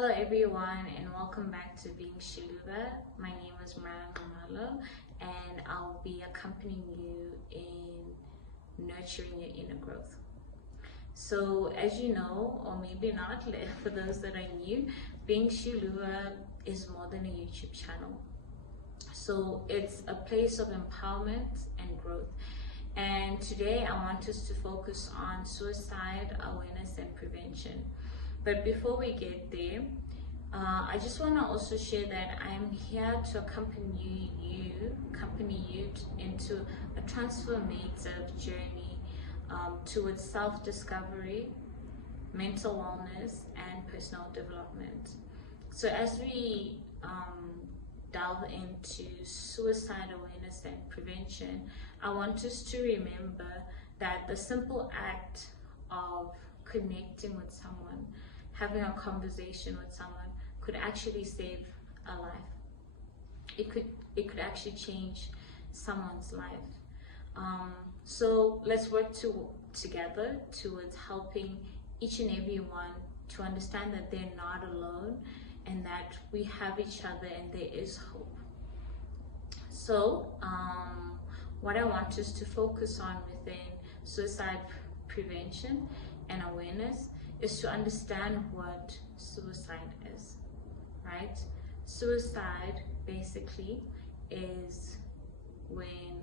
Hello everyone and welcome back to Being Shuluba. My name is Mariam and I'll be accompanying you in nurturing your inner growth. So as you know, or maybe not, for those that are new, Being Shuluba is more than a YouTube channel. So it's a place of empowerment and growth. And today I want us to focus on suicide awareness and prevention. But before we get there, I just want to also share that I am here to accompany you into a transformative journey towards self-discovery, mental wellness, and personal development. So as we delve into suicide awareness and prevention, I want us to remember that the simple act of connecting with someone, having a conversation with someone, could actually save a life. It could actually change someone's life. So let's work together towards helping each and every one to understand that they're not alone and that we have each other and there is hope. So what I want us to focus on within suicide prevention and awareness is to understand what suicide is, right? Suicide basically is when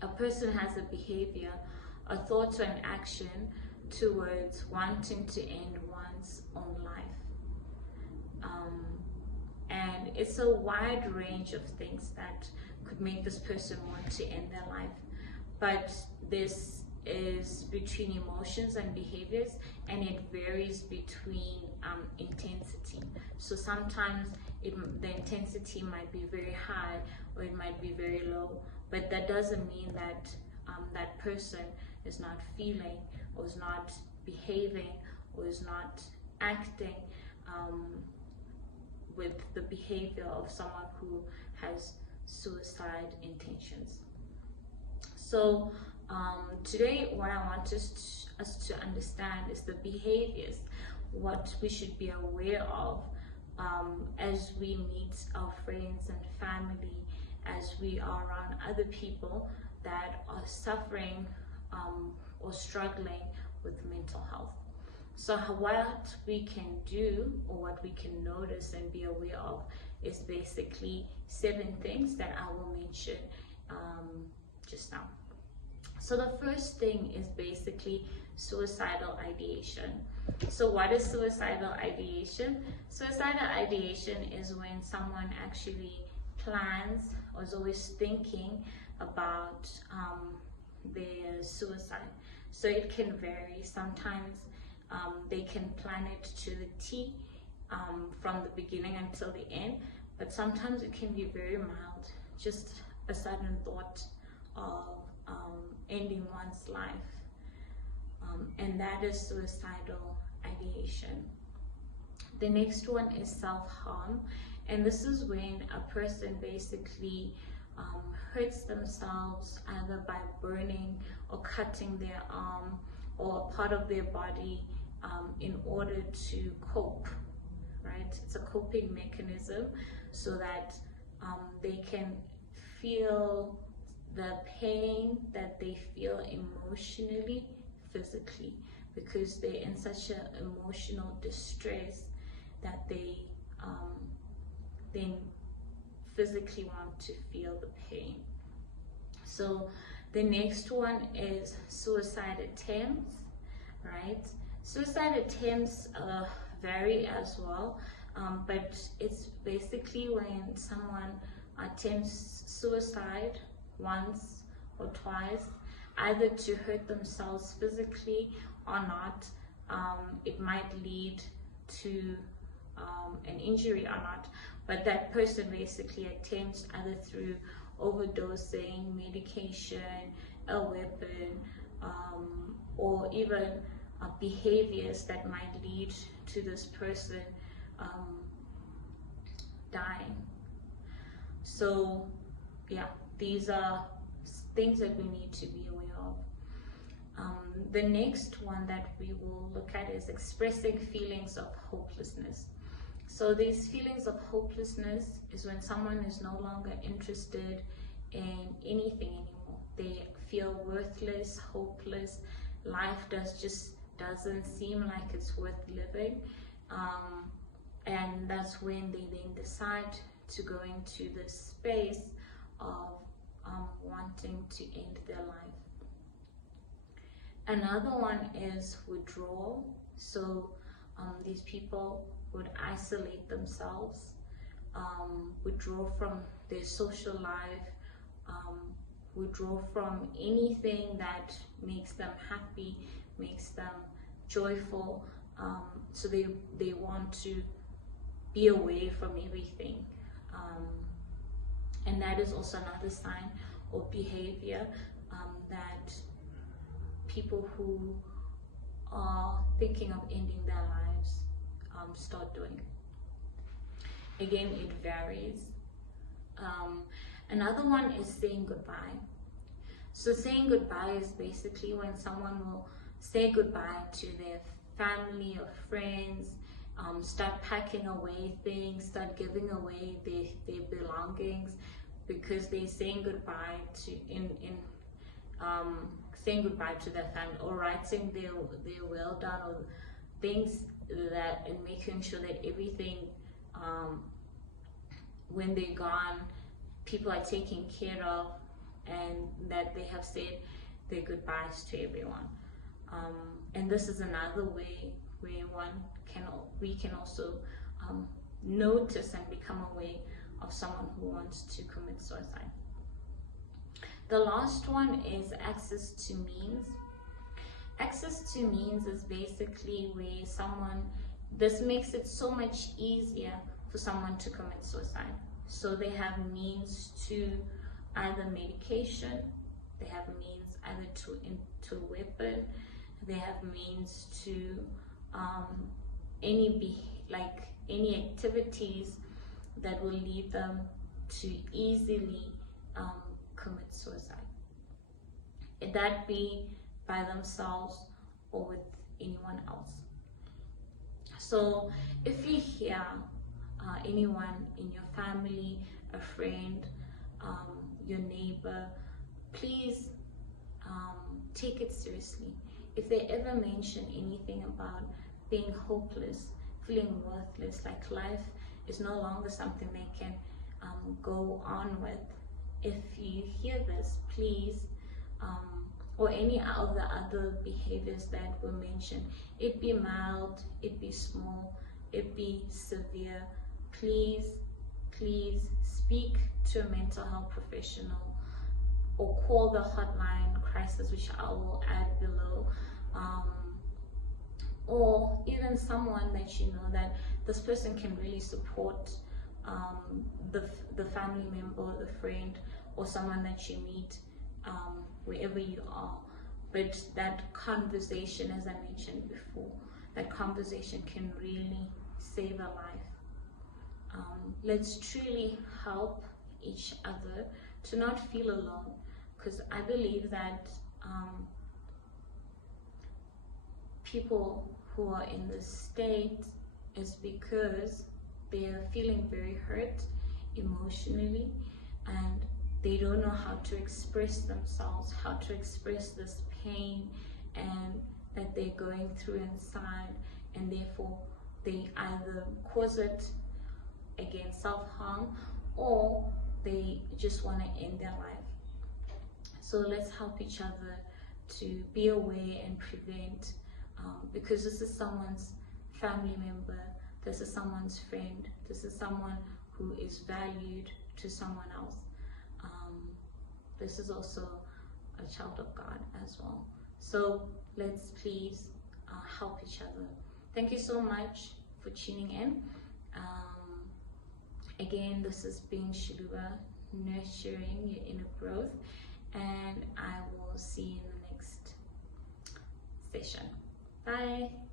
a person has a behavior, a thought, or an action towards wanting to end one's own life. And it's a wide range of things that could make this person want to end their life. But this is between emotions and behaviors, and it varies between intensity. So sometimes the intensity might be very high or it might be very low, but that doesn't mean that that person is not feeling or is not behaving or is not acting with the behavior of someone who has suicide intentions. So today what I want us to understand is the behaviors, what we should be aware of as we meet our friends and family, as we are around other people that are suffering or struggling with mental health. So what we can do, or what we can notice and be aware of, is basically 7 things that I will mention just now. So the first thing is basically suicidal ideation. So what is suicidal ideation? Suicidal ideation is when someone actually plans or is always thinking about their suicide. So it can vary. Sometimes they can plan it to the T from the beginning until the end, but sometimes it can be very mild, just a sudden thought of ending one's life, and that is suicidal ideation. The next one is self-harm, and this is when a person basically hurts themselves either by burning or cutting their arm or a part of their body in order to cope, right? It's a coping mechanism so that they can feel the pain that they feel emotionally, physically, because they're in such an emotional distress that they then physically want to feel the pain. So the next one is suicide attempts, right? Suicide attempts vary as well, but it's basically when someone attempts suicide once or twice, either to hurt themselves physically or not. It might lead to an injury or not, but that person basically attempts either through overdosing, medication, a weapon, or even behaviors that might lead to this person dying. So yeah, these are things that we need to be aware The next one that we will look at is expressing feelings of hopelessness. So these feelings of hopelessness is when someone is no longer interested in anything anymore. They feel worthless, hopeless. Life doesn't seem like it's worth living. And that's when they then decide to go into this space of wanting to end their life. Another one is withdrawal. So these people would isolate themselves, withdraw from their social life, withdraw from anything that makes them happy, makes them joyful. So they want to be away from everything. And that is also another sign or behavior that people who are thinking of ending their lives start doing. Again, it varies. Another one is saying goodbye. So saying goodbye is basically when someone will say goodbye to their family or friends, start packing away things, start giving away their belongings, because they're saying goodbye to saying goodbye to their family, or writing their will down, or things that, and making sure that everything when they're gone, people are taken care of, and that they have said their goodbyes to everyone. And this is another way where we can also notice and become aware of someone who wants to commit suicide. The last one is access to means. Access to means is basically where this makes it so much easier for someone to commit suicide. So they have means to either medication, they have means either to weapon, they have means to any activities that will lead them to easily commit suicide. That be by themselves or with anyone else. So if you hear anyone in your family, a friend, your neighbor, please take it seriously. If they ever mention anything about being hopeless, feeling worthless, like life is no longer something they can go on with, if you hear this, please, or any of the other behaviors that were mentioned, it be mild, it be small, it be severe, please speak to a mental health professional, or call the hotline crisis, which I will add below, or even someone that you know that this person can really support, the family member, the friend, or someone that you meet wherever you are. But that conversation, as I mentioned before, that conversation can really save a life. Let's truly help each other to not feel alone, because I believe that people who are in this state is because they are feeling very hurt emotionally, and they don't know how to express themselves, how to express this pain and that they're going through inside, and therefore they either cause it, again, self-harm, or they just want to end their life. So let's help each other to be aware and prevent, because this is someone's family member, this is someone's friend, this is someone who is valued to someone else. This is also a child of God as well. So let's please help each other. Thank you so much for tuning in. Again, this has been Shiluba, nurturing your inner growth, and I will see you in the next session. Bye.